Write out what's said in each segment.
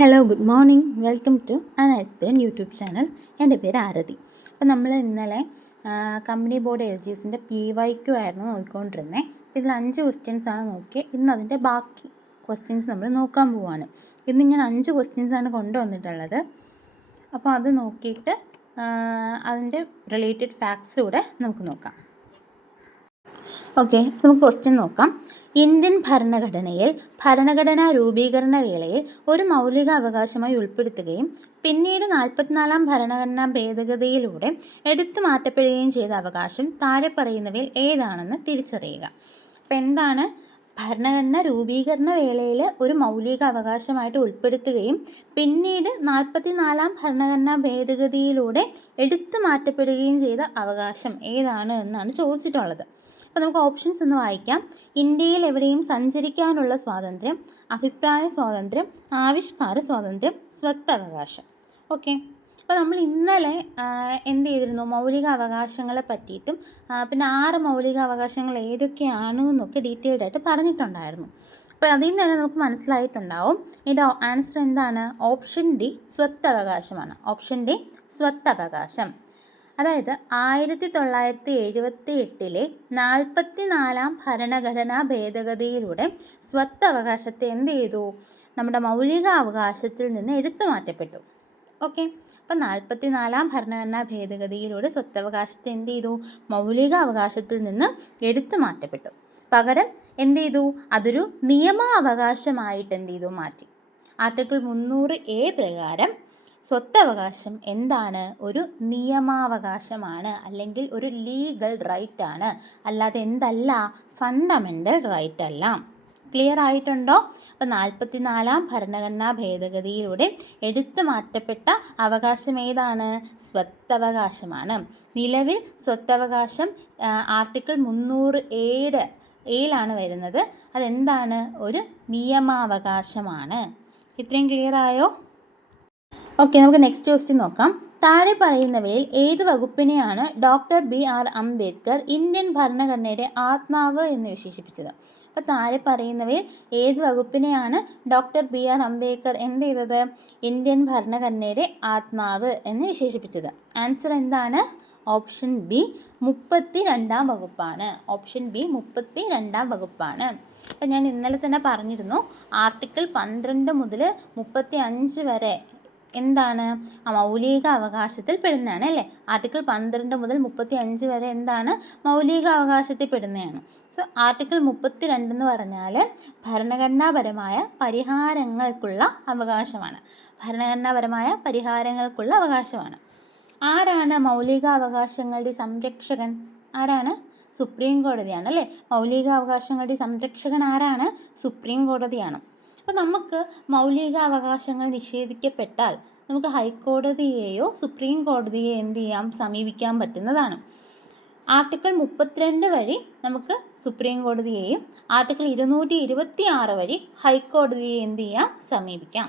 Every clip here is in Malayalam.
Hello, good morning. Welcome to അനൈസ്പിരൻ യൂട്യൂബ് ചാനൽ. എൻ്റെ പേര് ആരതി. അപ്പോൾ നമ്മൾ ഇന്നലെ കമ്പനി ബോർഡ് LGSൻ്റെ PYQ ആയിരുന്നു നോക്കിക്കൊണ്ടിരുന്നത്. അപ്പോൾ ഇതിൽ 5 ക്വസ്റ്റ്യൻസാണ് നോക്കിയത്. ഇന്ന് അതിൻ്റെ ബാക്കി ക്വസ്റ്റ്യൻസ് നമ്മൾ നോക്കാൻ പോവുകയാണ്. ഇന്ന് ഞാൻ 5 ക്വസ്റ്റ്യൻസാണ് കൊണ്ടുവന്നിട്ടുള്ളത്. അപ്പോൾ അത് നോക്കിയിട്ട് അതിൻ്റെ റിലേറ്റഡ് ഫാക്ട്സ് കൂടെ നമുക്ക് നോക്കാം. ഓക്കെ, നമുക്ക് ക്വസ്റ്റ്യൻ നോക്കാം. ഇന്ത്യൻ ഭരണഘടനയിൽ ഭരണഘടനാ രൂപീകരണ വേളയിൽ ഒരു മൗലിക അവകാശമായി ഉൾപ്പെടുത്തുകയും പിന്നീട് 44-ാം ഭരണഘടനാ ഭേദഗതിയിലൂടെ എടുത്തു മാറ്റപ്പെടുകയും ചെയ്ത അവകാശം താഴെ പറയുന്നവയിൽ ഏതാണെന്ന് തിരിച്ചറിയുക. അപ്പം എന്താണ് ഭരണഘടന രൂപീകരണ വേളയിൽ ഒരു മൗലിക അവകാശമായിട്ട് ഉൾപ്പെടുത്തുകയും പിന്നീട് 44-ാം ഭരണഘടനാ ഭേദഗതിയിലൂടെ എടുത്തു മാറ്റപ്പെടുകയും ചെയ്ത അവകാശം ഏതാണ് എന്നാണ് ചോദിച്ചിട്ടുള്ളത്. അപ്പോൾ നമുക്ക് ഓപ്ഷൻസ് ഒന്ന് വായിക്കാം. ഇന്ത്യയിൽ എവിടെയും സഞ്ചരിക്കാനുള്ള സ്വാതന്ത്ര്യം, അഭിപ്രായ സ്വാതന്ത്ര്യം, ആവിഷ്കാര സ്വാതന്ത്ര്യം, സ്വത്തവകാശം. ഓക്കെ, അപ്പോൾ നമ്മൾ ഇന്നലെ എന്ത് ചെയ്തിരുന്നു, മൗലിക അവകാശങ്ങളെ പറ്റിയിട്ടും പിന്നെ 6 മൗലിക അവകാശങ്ങൾ ഏതൊക്കെയാണ് എന്നൊക്കെ ഡീറ്റെയിൽഡ് ആയിട്ട് പറഞ്ഞിട്ടുണ്ടായിരുന്നു. അപ്പോൾ അതിൽ നിന്ന് തന്നെ നമുക്ക് മനസ്സിലായിട്ടുണ്ടാവും ഇതിൻ്റെ ആൻസർ എന്താണ്. ഓപ്ഷൻ ഡി സ്വത്തവകാശമാണ്. ഓപ്ഷൻ ഡി സ്വത്തവകാശം. അതായത് 1978 44-ാം ഭരണഘടനാ ഭേദഗതിയിലൂടെ സ്വത്തവകാശത്തെ എന്ത് ചെയ്തു, നമ്മുടെ മൗലിക അവകാശത്തിൽ നിന്ന് എടുത്തു മാറ്റപ്പെട്ടു. ഓക്കെ, അപ്പം 44-ാം ഭരണഘടനാ ഭേദഗതിയിലൂടെ സ്വത്തവകാശത്തെ എന്ത് ചെയ്തു, മൗലിക അവകാശത്തിൽ നിന്ന് എടുത്തു മാറ്റപ്പെട്ടു. പകരം എന്ത് ചെയ്തു, അതൊരു നിയമാവകാശമായിട്ട് എന്ത് ചെയ്തു, മാറ്റി. ആർട്ടിക്കിൾ 300A പ്രകാരം സ്വത്തവകാശം എന്താണ്, ഒരു നിയമാവകാശമാണ്, അല്ലെങ്കിൽ ഒരു ലീഗൽ റൈറ്റ് ആണ്, അല്ലാതെ എന്തല്ല, ഫണ്ടമെൻ്റൽ റൈറ്റ് അല്ല. ക്ലിയർ ആയിട്ടുണ്ടോ? അപ്പോൾ 44-ാം ഭരണഘടനാ ഭേദഗതിയിലൂടെ എടുത്തു മാറ്റപ്പെട്ട അവകാശം ഏതാണ്, സ്വത്തവകാശമാണ്. നിലവിൽ സ്വത്തവകാശം ആർട്ടിക്കിൾ 300A വരുന്നത്. അതെന്താണ്, ഒരു നിയമാവകാശമാണ്. ഇത്രയും ക്ലിയർ ആയോ? ഓക്കെ, നമുക്ക് നെക്സ്റ്റ് ക്വസ്റ്റ്യൻ നോക്കാം. താഴെ പറയുന്നവയിൽ ഏത് വകുപ്പിനെയാണ് ഡോക്ടർ BR അംബേദ്കർ ഇന്ത്യൻ ഭരണഘടനയുടെ ആത്മാവ് എന്ന് വിശേഷിപ്പിച്ചത്? അപ്പോൾ താഴെ പറയുന്നവയിൽ ഏത് വകുപ്പിനെയാണ് ഡോക്ടർ BR അംബേദ്കർ എന്ത് ചെയ്തത്, ഇന്ത്യൻ ഭരണഘടനയുടെ ആത്മാവ് എന്ന് വിശേഷിപ്പിച്ചത്? ആൻസർ എന്താണ്? ഓപ്ഷൻ ബി 32-ാം വകുപ്പാണ്. ഓപ്ഷൻ ബി 32-ാം വകുപ്പാണ്. അപ്പോൾ ഞാൻ ഇന്നലെ തന്നെ പറഞ്ഞിരുന്നു, ആർട്ടിക്കിൾ 12 മുതൽ 35 വരെ എന്താണ്, മൗലിക അവകാശത്തിൽ പെടുന്നതാണ് അല്ലേ. ആർട്ടിക്കിൾ 12 മുതൽ 35 വരെ എന്താണ്, മൗലിക അവകാശത്തിൽ പെടുന്നതാണ്. സോ ആർട്ടിക്കിൾ 32 എന്ന് പറഞ്ഞാൽ ഭരണഘടനാപരമായ പരിഹാരങ്ങൾക്കുള്ള അവകാശമാണ്. ഭരണഘടനാപരമായ പരിഹാരങ്ങൾക്കുള്ള അവകാശമാണ്. ആരാണ് മൗലിക അവകാശങ്ങളുടെ സംരക്ഷകൻ? ആരാണ്? സുപ്രീം കോടതിയാണ് അല്ലേ. മൗലിക അവകാശങ്ങളുടെ സംരക്ഷകൻ ആരാണ്? സുപ്രീം കോടതിയാണ്. അപ്പോൾ നമുക്ക് മൗലിക അവകാശങ്ങൾ നിഷേധിക്കപ്പെട്ടാൽ നമുക്ക് ഹൈക്കോടതിയെയോ സുപ്രീം കോടതിയെയോ എന്ത് ചെയ്യാം, സമീപിക്കാൻ പറ്റുന്നതാണ്. ആർട്ടിക്കിൾ 32 വഴി നമുക്ക് സുപ്രീം കോടതിയെയും ആർട്ടിക്കിൾ 226 വഴി ഹൈക്കോടതിയെ എന്ത് ചെയ്യാം, സമീപിക്കാം.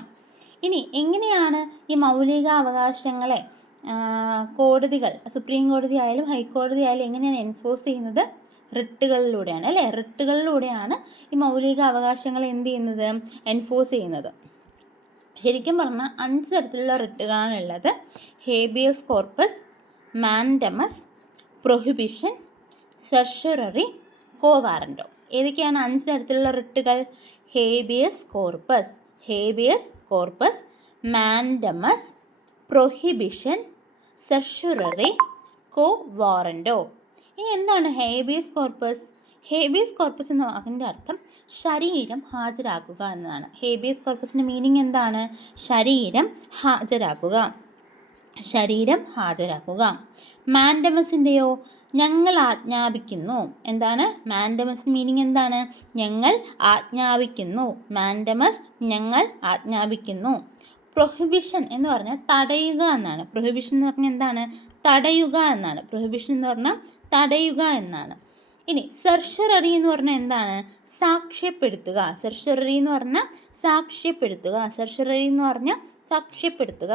ഇനി എങ്ങനെയാണ് ഈ മൗലിക അവകാശങ്ങളെ കോടതികൾ, സുപ്രീം കോടതി ആയാലും ഹൈക്കോടതി ആയാലും എങ്ങനെയാണ് എൻഫോഴ്സ് ചെയ്യുന്നത്? റിട്ടുകളിലൂടെയാണ് അല്ലേ. റിട്ടുകളിലൂടെയാണ് ഈ മൗലിക അവകാശങ്ങൾ എന്ത് ചെയ്യുന്നത്, എൻഫോഴ്സ് ചെയ്യുന്നത്. ശരിക്കും പറഞ്ഞാൽ 5 തരത്തിലുള്ള റിട്ടുകളാണുള്ളത്. ഹേബിയസ് കോർപ്പസ്, മാൻഡമസ്, പ്രൊഹിബിഷൻ, സെർഷ്യററി, കോ വാറൻറ്റോ. ഏതൊക്കെയാണ് 5 തരത്തിലുള്ള റിട്ടുകൾ? ഹേബിയസ് കോർപ്പസ്, മാൻഡമസ്, പ്രൊഹിബിഷൻ, സെർഷ്യററി, കോ വാറൻറ്റോ. ഇനി എന്താണ് ഹേബിയസ് കോർപ്പസ്? ഹേബിയസ് കോർപ്പസ് എന്ന വാക്കിൻ്റെ അർത്ഥം ശരീരം ഹാജരാക്കുക എന്നതാണ്. ഹേബിയസ് കോർപ്പസിൻ്റെ മീനിങ് എന്താണ്? ശരീരം ഹാജരാക്കുക. മാൻഡമസിൻ്റെയോ? ഞങ്ങൾ ആജ്ഞാപിക്കുന്നു. എന്താണ് മാൻഡമസ് മീനിങ്? എന്താണ്? ഞങ്ങൾ ആജ്ഞാപിക്കുന്നു. മാൻഡമസ് ഞങ്ങൾ ആജ്ഞാപിക്കുന്നു. പ്രൊഹിബിഷൻ എന്ന് പറഞ്ഞാൽ തടയുക എന്നാണ്. പ്രൊഹിബിഷൻ എന്ന് പറഞ്ഞാൽ എന്താണ്? തടയുക എന്നാണ്. പ്രൊഹിബിഷൻ എന്ന് പറഞ്ഞാൽ തടയുക എന്നാണ്. ഇനി സെർഷ്യററി എന്ന് പറഞ്ഞാൽ എന്താണ്? സാക്ഷ്യപ്പെടുത്തുക. സെർഷ്യററി എന്ന് പറഞ്ഞാൽ സാക്ഷ്യപ്പെടുത്തുക.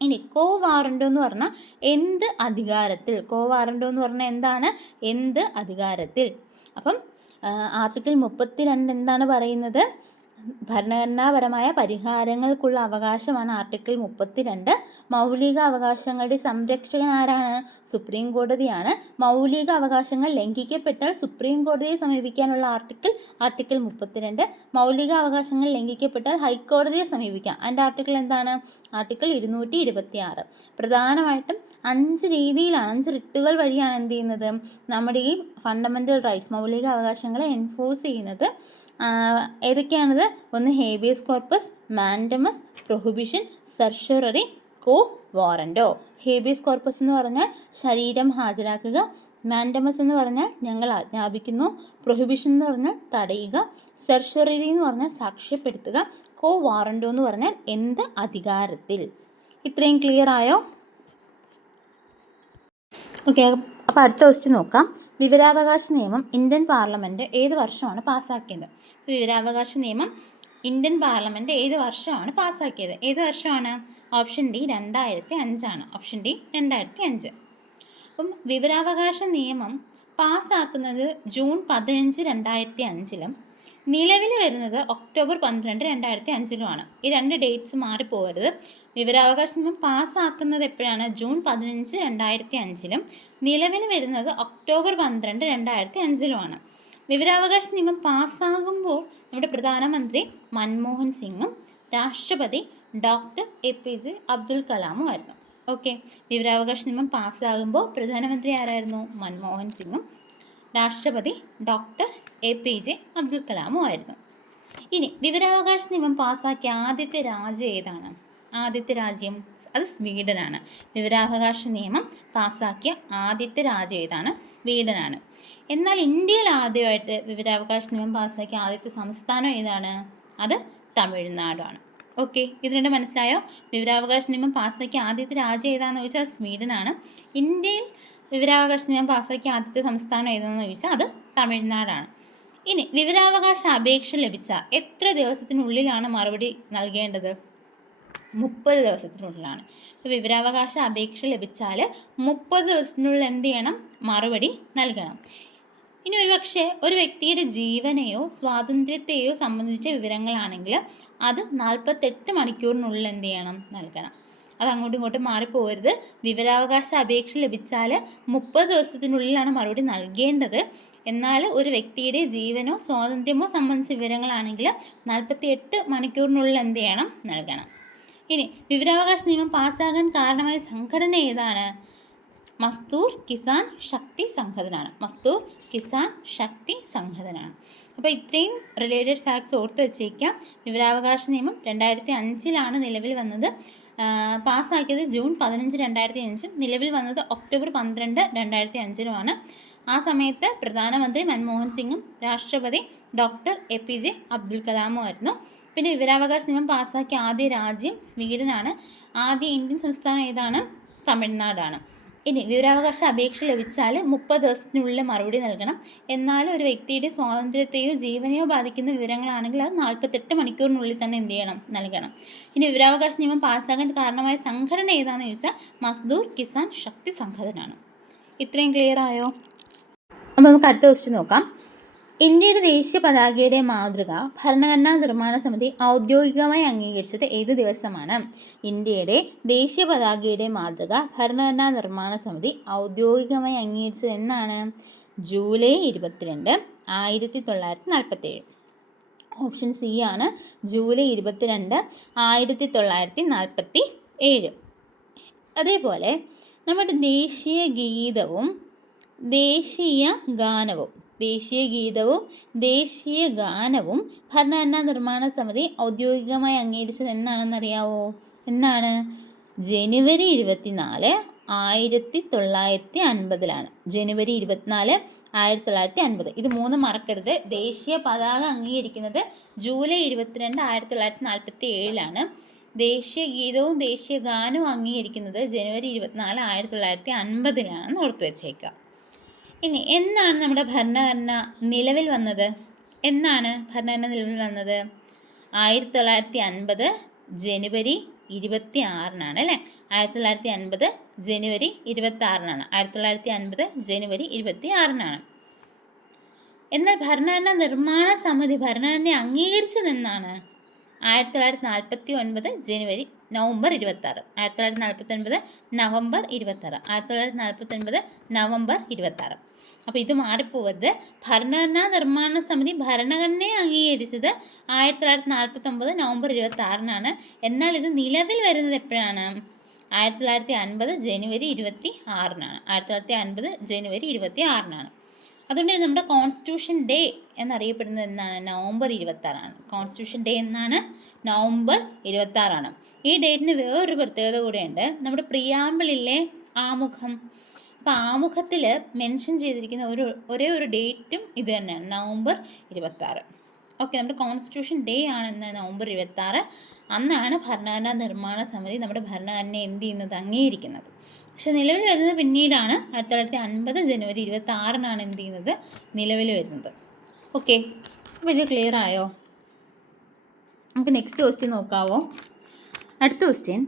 ഇനി കോ വാറൻറ്റോ എന്ന് പറഞ്ഞാൽ എന്ത് അധികാരത്തിൽ. കോ വാറൻറ്റോ എന്ന് പറഞ്ഞാൽ എന്താണ്? എന്ത് അധികാരത്തിൽ. അപ്പം ആർട്ടിക്കിൾ 32 എന്താണ് പറയുന്നത്? ഭരണഘടനാപരമായ പരിഹാരങ്ങൾക്കുള്ള അവകാശമാണ് ആർട്ടിക്കിൾ 32. മൗലിക അവകാശങ്ങളുടെ സംരക്ഷകൻ ആരാണ്? സുപ്രീം കോടതിയാണ്. മൗലിക അവകാശങ്ങൾ ലംഘിക്കപ്പെട്ടാൽ സുപ്രീം കോടതിയെ സമീപിക്കാനുള്ള ആർട്ടിക്കിൾ 32. മൗലിക അവകാശങ്ങൾ ലംഘിക്കപ്പെട്ടാൽ ഹൈക്കോടതിയെ സമീപിക്കാം. അതിൻ്റെ ആർട്ടിക്കിൾ എന്താണ്? ആർട്ടിക്കിൾ 226. പ്രധാനമായിട്ടും 5 രീതിയിലാണ്, 5 റിട്ടുകൾ വഴിയാണ് എന്ത് ചെയ്യുന്നത്, നമ്മുടെ ഈ ഫണ്ടമെൻ്റൽ റൈറ്റ്സ്, മൗലിക അവകാശങ്ങളെ എൻഫോഴ്സ് ചെയ്യുന്നത്. ഏതൊക്കെയാണിത്? ഒന്ന് ഹേബിയസ് കോർപ്പസ്, മാൻഡമസ്, പ്രൊഹിബിഷൻ, സർഷ്യററി, കോ വാറൻറ്റോ. ഹേബിയസ് കോർപ്പസ് എന്ന് പറഞ്ഞാൽ ശരീരം ഹാജരാക്കുക, മാൻഡമസ് എന്ന് പറഞ്ഞാൽ ഞങ്ങൾ ആജ്ഞാപിക്കുന്നു, പ്രൊഹിബിഷൻ എന്ന് പറഞ്ഞാൽ തടയുക, സർഷ്യററി എന്ന് പറഞ്ഞാൽ സാക്ഷ്യപ്പെടുത്തുക, കോ വാറൻറ്റോ എന്ന് പറഞ്ഞാൽ എന്ത് അധികാരത്തിൽ. ഇത്രയും ക്ലിയർ ആയോ? ഓക്കെ, അപ്പോൾ അടുത്ത ക്വസ്റ്റ്യൻ നോക്കാം. വിവരാവകാശ നിയമം ഇന്ത്യൻ പാർലമെൻറ്റ് ഏത് വർഷമാണ് പാസ്സാക്കിയത്? വിവരാവകാശ നിയമം ഇന്ത്യൻ പാർലമെൻറ്റ് ഏത് വർഷമാണ് പാസ്സാക്കിയത്? ഏത് വർഷമാണ്? ഓപ്ഷൻ ഡി 2005 ആണ്. Option D 2005. അപ്പം വിവരാവകാശ നിയമം പാസ്സാക്കുന്നത് ജൂൺ 15, 2005 നിലവിൽ വരുന്നത് ഒക്ടോബർ 12, 2005 ഈ 2 ഡേറ്റ്സ് മാറിപ്പോകരുത്. വിവരാവകാശ നിയമം പാസ്സാക്കുന്നത് എപ്പോഴാണ്? ജൂൺ 15, 2005 നിലവിൽ വരുന്നത് ഒക്ടോബർ 12, 2005 വിവരാവകാശ നിയമം പാസ്സാകുമ്പോൾ നമ്മുടെ പ്രധാനമന്ത്രി മൻമോഹൻ സിംഗും രാഷ്ട്രപതി ഡോക്ടർ APJ അബ്ദുൽ കലാമും ആയിരുന്നു. ഓക്കെ, വിവരാവകാശ നിയമം പാസ്സാകുമ്പോൾ പ്രധാനമന്ത്രി ആരായിരുന്നു? മൻമോഹൻ സിംഗും രാഷ്ട്രപതി ഡോക്ടർ APJ അബ്ദുൽ കലാമും ആയിരുന്നു. ഇനി വിവരാവകാശ നിയമം പാസ്സാക്കിയ ആദ്യത്തെ രാജ്യം ഏതാണ്? ആദ്യത്തെ രാജ്യം അത് സ്വീഡനാണ്. വിവരാവകാശ നിയമം പാസ്സാക്കിയ ആദ്യത്തെ രാജ്യം ഏതാണ്? സ്വീഡനാണ്. എന്നാൽ ഇന്ത്യയിൽ ആദ്യമായിട്ട് വിവരാവകാശ നിയമം പാസ്സാക്കിയ ആദ്യത്തെ സംസ്ഥാനം ഏതാണ്? അത് തമിഴ്നാടാണ്. ഓക്കെ, ഇത് രണ്ടും മനസ്സിലായോ? വിവരാവകാശ നിയമം പാസ്സാക്കിയ ആദ്യത്തെ രാജ്യം ഏതാണെന്ന് ചോദിച്ചാൽ സ്വീഡനാണ്. ഇന്ത്യയിൽ വിവരാവകാശ നിയമം പാസ്സാക്കിയ ആദ്യത്തെ സംസ്ഥാനം ഏതാണെന്ന് ചോദിച്ചാൽ അത് തമിഴ്നാടാണ്. ഇനി വിവരാവകാശ അപേക്ഷ ലഭിച്ച എത്ര ദിവസത്തിനുള്ളിലാണ് മറുപടി നൽകേണ്ടത്? 30 ദിവസത്തിനുള്ളിലാണ്. ഇപ്പോൾ വിവരാവകാശ അപേക്ഷ ലഭിച്ചാൽ 30 ദിവസത്തിനുള്ളിൽ എന്ത് ചെയ്യണം? മറുപടി നൽകണം. ഇനി ഒരു വ്യക്തിയുടെ ജീവനെയോ സ്വാതന്ത്ര്യത്തെയോ സംബന്ധിച്ച വിവരങ്ങളാണെങ്കിൽ അത് 48 മണിക്കൂറിനുള്ളിൽ എന്ത് ചെയ്യണം? നൽകണം. അത് അങ്ങോട്ടും ഇങ്ങോട്ടും മാറിപ്പോകരുത്. വിവരാവകാശ അപേക്ഷ ലഭിച്ചാൽ 30 ദിവസത്തിനുള്ളിലാണ് മറുപടി നൽകേണ്ടത്. എന്നാൽ ഒരു വ്യക്തിയുടെ ജീവനോ സ്വാതന്ത്ര്യമോ സംബന്ധിച്ച വിവരങ്ങളാണെങ്കിൽ 48 മണിക്കൂറിനുള്ളിൽ എന്ത് ചെയ്യണം? നൽകണം. ഇനി വിവരാവകാശ നിയമം പാസ്സാകാൻ കാരണമായ സംഘടന ഏതാണ്? മസ്ദൂർ കിസാൻ ശക്തി സംഘടനയാണ്. മസ്ദൂർ കിസാൻ ശക്തി സംഘടനയാണ്. അപ്പോൾ ഇത്രയും റിലേറ്റഡ് ഫാക്ട്സ് ഓർത്ത് വെച്ചേക്കാം. വിവരാവകാശ നിയമം 2005 നിലവിൽ വന്നത്. പാസ്സാക്കിയത് ജൂൺ 15, 2005 നിലവിൽ വന്നത് ഒക്ടോബർ 12, 2005 ആ സമയത്ത് പ്രധാനമന്ത്രി മൻമോഹൻ സിംഗും രാഷ്ട്രപതി ഡോക്ടർ APJ അബ്ദുൽ കലാമും ആയിരുന്നു. പിന്നെ വിവരാവകാശ നിയമം പാസ്സാക്കിയ ആദ്യ രാജ്യം സ്വീഡനാണ്. ആദ്യ ഇന്ത്യൻ സംസ്ഥാനം ഏതാണ്? തമിഴ്നാടാണ്. ഇനി വിവരാവകാശ അപേക്ഷ ലഭിച്ചാൽ 30 ദിവസത്തിനുള്ളിൽ മറുപടി നൽകണം. എന്നാൽ ഒരു വ്യക്തിയുടെ സ്വാതന്ത്ര്യത്തെയോ ജീവനെയോ ബാധിക്കുന്ന വിവരങ്ങളാണെങ്കിൽ അത് 48 മണിക്കൂറിനുള്ളിൽ തന്നെ എന്ത് ചെയ്യണം? നൽകണം. ഇനി വിവരാവകാശ നിയമം പാസ്സാകാൻ കാരണമായ സംഘടന ഏതാണെന്ന് ചോദിച്ചാൽ മസ്ദൂർ കിസാൻ ശക്തി സംഘടനയാണ്. ഇത്രയും ക്ലിയർ ആയോ? അപ്പോൾ നമുക്ക് അടുത്ത ക്വസ്റ്റ്യൻ നോക്കാം. ഇന്ത്യയുടെ ദേശീയ പതാകയുടെ മാതൃക ഭരണഘടനാ നിർമ്മാണ സമിതി ഔദ്യോഗികമായി അംഗീകരിച്ചത് ഏത് ദിവസമാണ്? ഇന്ത്യയുടെ ദേശീയ പതാകയുടെ മാതൃക ഭരണഘടനാ നിർമ്മാണ സമിതി ഔദ്യോഗികമായി അംഗീകരിച്ചത് എന്നാണ്? ജൂലൈ 22, 1947. ഓപ്ഷൻ സി ആണ്, ജൂലൈ 22, 1947. അതേപോലെ നമ്മുടെ ദേശീയ ഗീതവും ദേശീയ ഗാനവും ഭരണഘടനാ നിർമ്മാണ സമിതി ഔദ്യോഗികമായി അംഗീകരിച്ചത് എന്നാണെന്നറിയാവോ? എന്നാണ്? ജനുവരി 24, 1950. ജനുവരി 24, 1950. ഇത് 3 മറക്കരുത്. ദേശീയ പതാക അംഗീകരിക്കുന്നത് ജൂലൈ 22, 1947. ദേശീയ ഗീതവും ദേശീയ ഗാനവും അംഗീകരിക്കുന്നത് ജനുവരി 24, 1950 ഓർത്തു വെച്ചേക്കാം. ഇനി എന്നാണ് നമ്മുടെ ഭരണഘടന നിലവിൽ വന്നത്? 1950 ജനുവരി 26 അല്ലേ? 1950 ജനുവരി 26. 1950 ജനുവരി 26. എന്നാൽ ഭരണഘടനാ നിർമ്മാണ സമിതി ഭരണഘടനയെ അംഗീകരിച്ചതെന്നാണ്? 1949 നവംബർ 26. 1949 നവംബർ 26. 1949 നവംബർ 26. അപ്പോൾ ഇത് മാറിപ്പോവരുത്. ഭരണഘടനാ നിർമ്മാണ സമിതി ഭരണഘടനയെ അംഗീകരിച്ചത് 1949 നവംബർ 26-നാണ്. എന്നാൽ ഇത് നിലവിൽ വരുന്നത് എപ്പോഴാണ്? 1950 ജനുവരി 26-നാണ്. 1950 ജനുവരി 26-നാണ്. അതുകൊണ്ട് നമ്മുടെ കോൺസ്റ്റിറ്റ്യൂഷൻ ഡേ എന്നറിയപ്പെടുന്നത് എന്നാണ്? നവംബർ 26-ആണ്. കോൺസ്റ്റിറ്റ്യൂഷൻ ഡേ എന്നാണ്? നവംബർ 26-ആണ്. ഈ ഡേറ്റിന് വേറൊരു പ്രത്യേകത കൂടെയുണ്ട്. നമ്മുടെ പ്രിയാമ്പിളിലെ ആമുഖം, അപ്പോൾ ആമുഖത്തിൽ മെൻഷൻ ചെയ്തിരിക്കുന്ന ഒരേ ഒരു ഡേറ്റും ഇത് തന്നെയാണ്, നവംബർ 26. ഓക്കെ, നമ്മുടെ കോൺസ്റ്റിറ്റ്യൂഷൻ ഡേ ആണെന്ന് നവംബർ 26. അന്നാണ് ഭരണഘടനാ നിർമ്മാണ സമിതി നമ്മുടെ ഭരണഘടനയെ എന്ത് ചെയ്യുന്നത്? അംഗീകരിക്കുന്നത്. പക്ഷെ നിലവിൽ വരുന്നത് പിന്നീടാണ്. 1950 ജനുവരി 26-നാണ് എന്ത് ചെയ്യുന്നത്? നിലവിൽ വരുന്നത്. ഓക്കെ, അപ്പോൾ ഇത് ക്ലിയർ ആയോ? നമുക്ക് നെക്സ്റ്റ് ക്വസ്റ്റ്യൻ നോക്കാവോ? അടുത്ത ക്വസ്റ്റ്യൻ,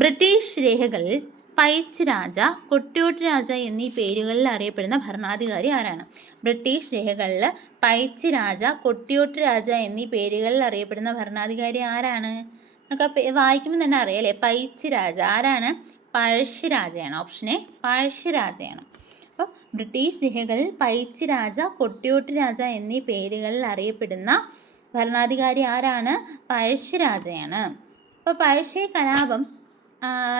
ബ്രിട്ടീഷ് രേഖകളിൽ പൈച്ച് രാജ, കൊട്ടിയോട്ട് രാജ എന്നീ പേരുകളിൽ അറിയപ്പെടുന്ന ഭരണാധികാരി ആരാണ്? ബ്രിട്ടീഷ് രേഖകളിൽ പൈച്ച് രാജ, കൊട്ടിയോട്ട് രാജ എന്നീ പേരുകളിൽ അറിയപ്പെടുന്ന ഭരണാധികാരി ആരാണ്? നമുക്ക് വായിക്കുമ്പോൾ തന്നെ അറിയാം അല്ലേ? പൈച്ച് രാജ ആരാണ്? പഴശ്ശിരാജയാണ്. ഓപ്ഷൻ എ പഴശ്ശിരാജയാണ്. അപ്പോൾ ബ്രിട്ടീഷ് രേഖകളിൽ പൈച്ച് രാജ, കൊട്ടിയോട്ട് രാജ എന്നീ പേരുകളിൽ അറിയപ്പെടുന്ന ഭരണാധികാരി ആരാണ്? പഴശ്ശിരാജയാണ്. അപ്പോൾ പഴശ്ശി കലാപം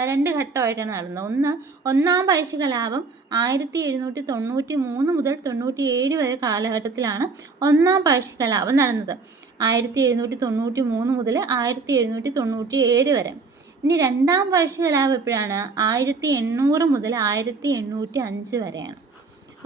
2 ഘട്ടമായിട്ടാണ് നടന്നത്. ഒന്നാം പഴശ്ശി കലാപം 1793 മുതൽ 97 വരെ കാലഘട്ടത്തിലാണ് ഒന്നാം പഴശ്ശി കലാപം നടന്നത്. 1793 മുതൽ 1797 വരെ. ഇനി രണ്ടാം പഴശ്ശി കലാപം എപ്പോഴാണ്? 1800 മുതൽ 1805 വരെയാണ്.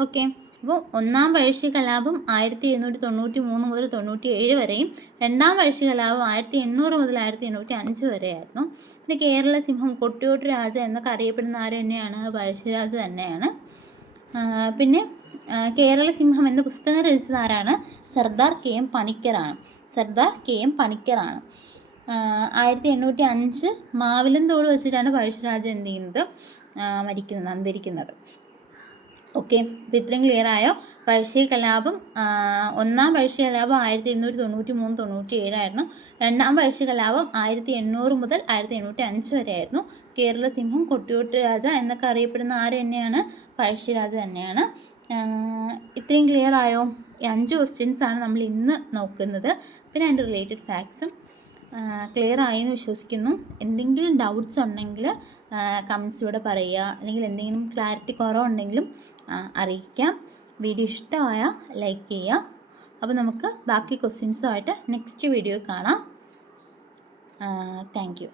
ഓക്കെ, അപ്പോൾ ഒന്നാം പഴശ്ശി കലാപം 1793 മുതൽ 97 വരെയും രണ്ടാം പഴശ്ശി കലാപം 1800 മുതൽ 1805 വരെയായിരുന്നു. പിന്നെ കേരള സിംഹം, കൊട്ടിയോട്ട് രാജ എന്നൊക്കെ അറിയപ്പെടുന്ന ആര് തന്നെയാണ്? പഴശ്ശിരാജ തന്നെയാണ്. പിന്നെ കേരള സിംഹം എന്ന പുസ്തകം രചിച്ചത് ആരാണ്? സർദാർ കെ എം പണിക്കറാണ്. സർദാർ കെ എം പണിക്കറാണ്. 1805 മാവിലന്തോട് വെച്ചിട്ടാണ് പഴശ്ശിരാജ എന്ത് ചെയ്യുന്നത്? അന്തരിക്കുന്നത്. ഓക്കെ, അപ്പോൾ ഇത്രയും ക്ലിയർ ആയോ? പഴശ്ശി കലാപം ഒന്നാം പഴശ്ശി കലാപം 1793-97 ആയിരുന്നു. രണ്ടാം പഴശ്ശി കലാപം 1800 മുതൽ 1805 വരെ ആയിരുന്നു. കേരള സിംഹം, കൊട്ടിയോട്ട് രാജ എന്നൊക്കെ അറിയപ്പെടുന്ന ആര് തന്നെയാണ്? പഴശ്ശിരാജ തന്നെയാണ്. ഇത്രയും ക്ലിയർ ആയോ? 5 ക്വസ്റ്റ്യൻസാണ് നമ്മൾ ഇന്ന് നോക്കുന്നത്. പിന്നെ അതിൻ്റെ റിലേറ്റഡ് ഫാക്ട്സും ക്ലിയർ ആയെന്ന് വിശ്വസിക്കുന്നു. എന്തെങ്കിലും ഡൗട്ട്സ് ഉണ്ടെങ്കിൽ കമൻസിലൂടെ പറയുക, അല്ലെങ്കിൽ എന്തെങ്കിലും ക്ലാരിറ്റി കുറവുണ്ടെങ്കിലും അറിയിക്കാം. വീഡിയോ ഇഷ്ടമായ ലൈക്ക് ചെയ്യുക. അപ്പോൾ നമുക്ക് ബാക്കി ക്വസ്റ്റ്യൻസുമായിട്ട് നെക്സ്റ്റ് വീഡിയോ കാണാം. Thank you.